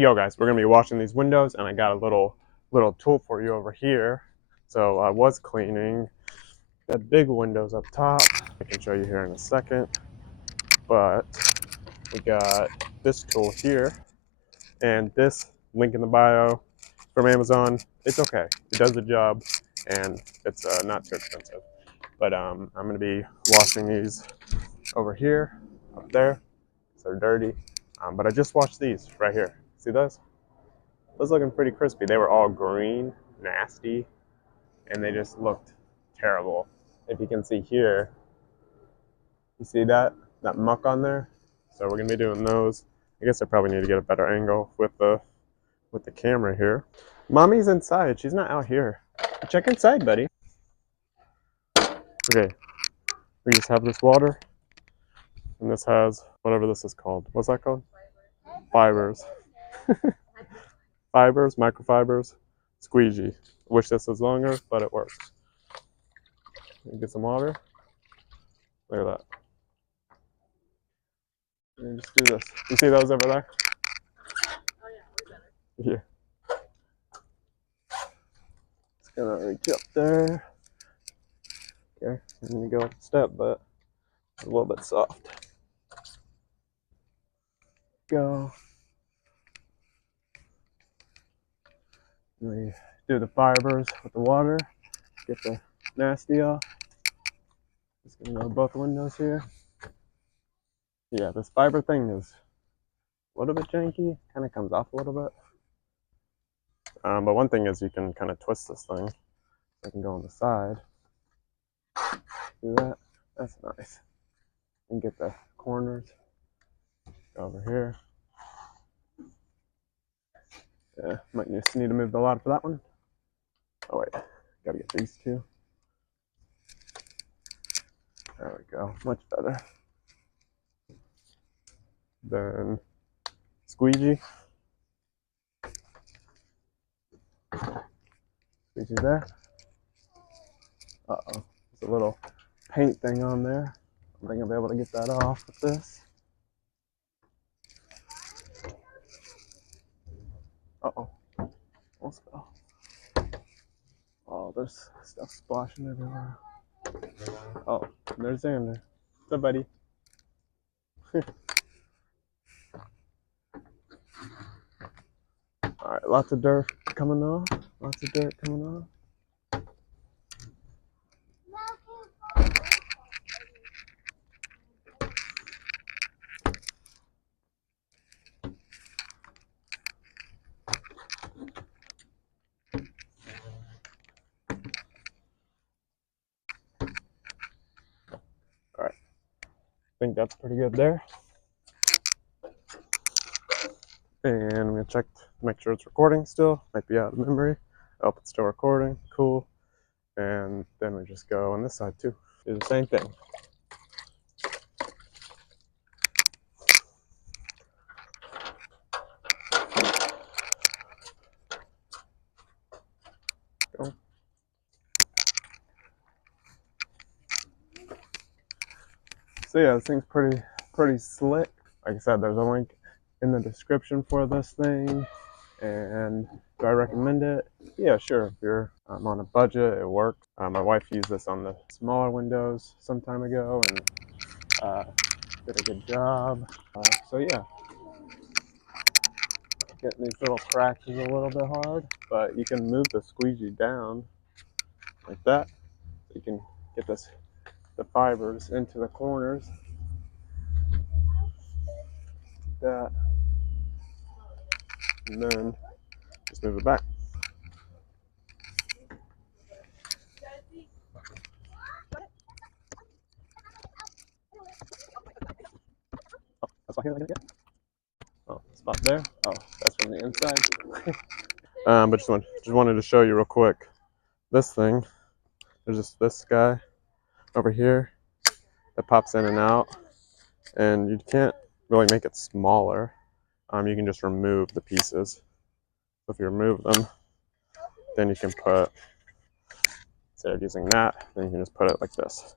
Yo guys, we're gonna be washing these windows, and I got a little tool for you over here. So I was cleaning the big windows up top. I can show you here in a second, but we got this tool here, and this link in the bio from Amazon. It's okay, it does the job, and it's not too expensive. But I'm gonna be washing these over here, up there, because they're dirty. But I just washed these right here. See those? Those looking pretty crispy. They were all green, nasty, and they just looked terrible. If you can see here, you see that muck on there? So we're gonna be doing those. I guess I probably need to get a better angle with the camera here. Mommy's inside. She's not out here. Check inside, buddy. Okay, we just have this water, and this has whatever this is called. What's that called? Fibers. Fibers, microfibers, squeegee. Wish this was longer, but it works. Get some water. Look at that. And just do this. You see those over there? Yeah. It's gonna reach up there. Okay, and you go up a step, but it's a little bit soft. Go. And we do the fibers with the water. Get the nasty off. Just gonna go to both windows here. Yeah, this fiber thing is a little bit janky. Kind of comes off a little bit. But one thing is you can kind of twist this thing. I can go on the side. Do that. That's nice. And get the corners. Go over here. Yeah, might just need to move the ladder for that one. Oh wait, gotta get these two. There we go, much better. Then squeegee. Squeegee there. Uh-oh, there's a little paint thing on there. I think I'll be able to get that off with this. Uh-oh, almost fell. Oh, there's stuff splashing everywhere. Oh, there's Xander. What's up, buddy? Alright, lots of dirt coming off. Lots of dirt coming off. Alright, I think that's pretty good there. And I'm gonna check to make sure it's recording still. Might be out of memory. Oh, it's still recording. Cool. And then we just go on this side too. Do the same thing. Go. So yeah, this thing's pretty slick. Like I said, there's a link in the description for this thing. And do I recommend it? Yeah, sure. If you're on a budget, it works. My wife used this on the smaller windows some time ago and did a good job. So yeah, getting these little cracks is a little bit hard, but you can move the squeegee down like that. So you can get the fibers into the corners. That, and then just move it back. Oh, that's not here like it yet. Oh, spot there. Oh, that's from the inside. But just wanted to show you real quick. This thing, there's just this guy over here that pops in and out, and you can't really make it smaller. You can just remove the pieces. So if you remove them, then you can put, instead of using that, then you can just put it like this.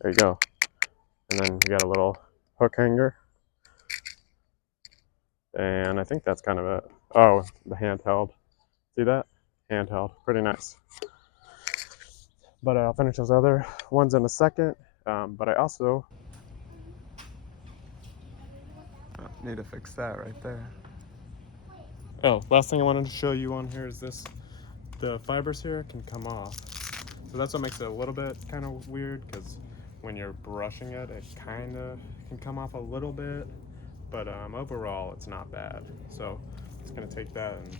There you go. And then you got a little hook hanger. And I think that's kind of it. Oh, the handheld. See that? Handheld. Pretty nice. But I'll finish those other ones in a second. But I also need to fix that right there. Oh, last thing I wanted to show you on here is this. The fibers here can come off. So that's what makes it a little bit kind of weird, because when you're brushing it, it kind of can come off a little bit. But overall, it's not bad. So I'm just gonna take that, and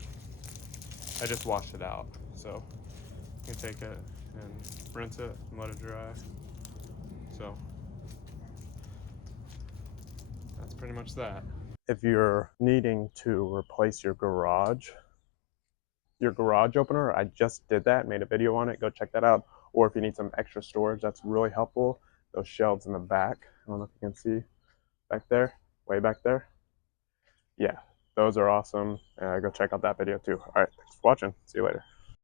I just washed it out. So you can take it and rinse it and let it dry. So that's pretty much that. If you're needing to replace your garage opener, I just did that, made a video on it. Go check that out. Or if you need some extra storage, that's really helpful. Those shelves in the back. I don't know if you can see back there, way back there. Yeah, those are awesome. Go check out that video too. All right, thanks for watching. See you later.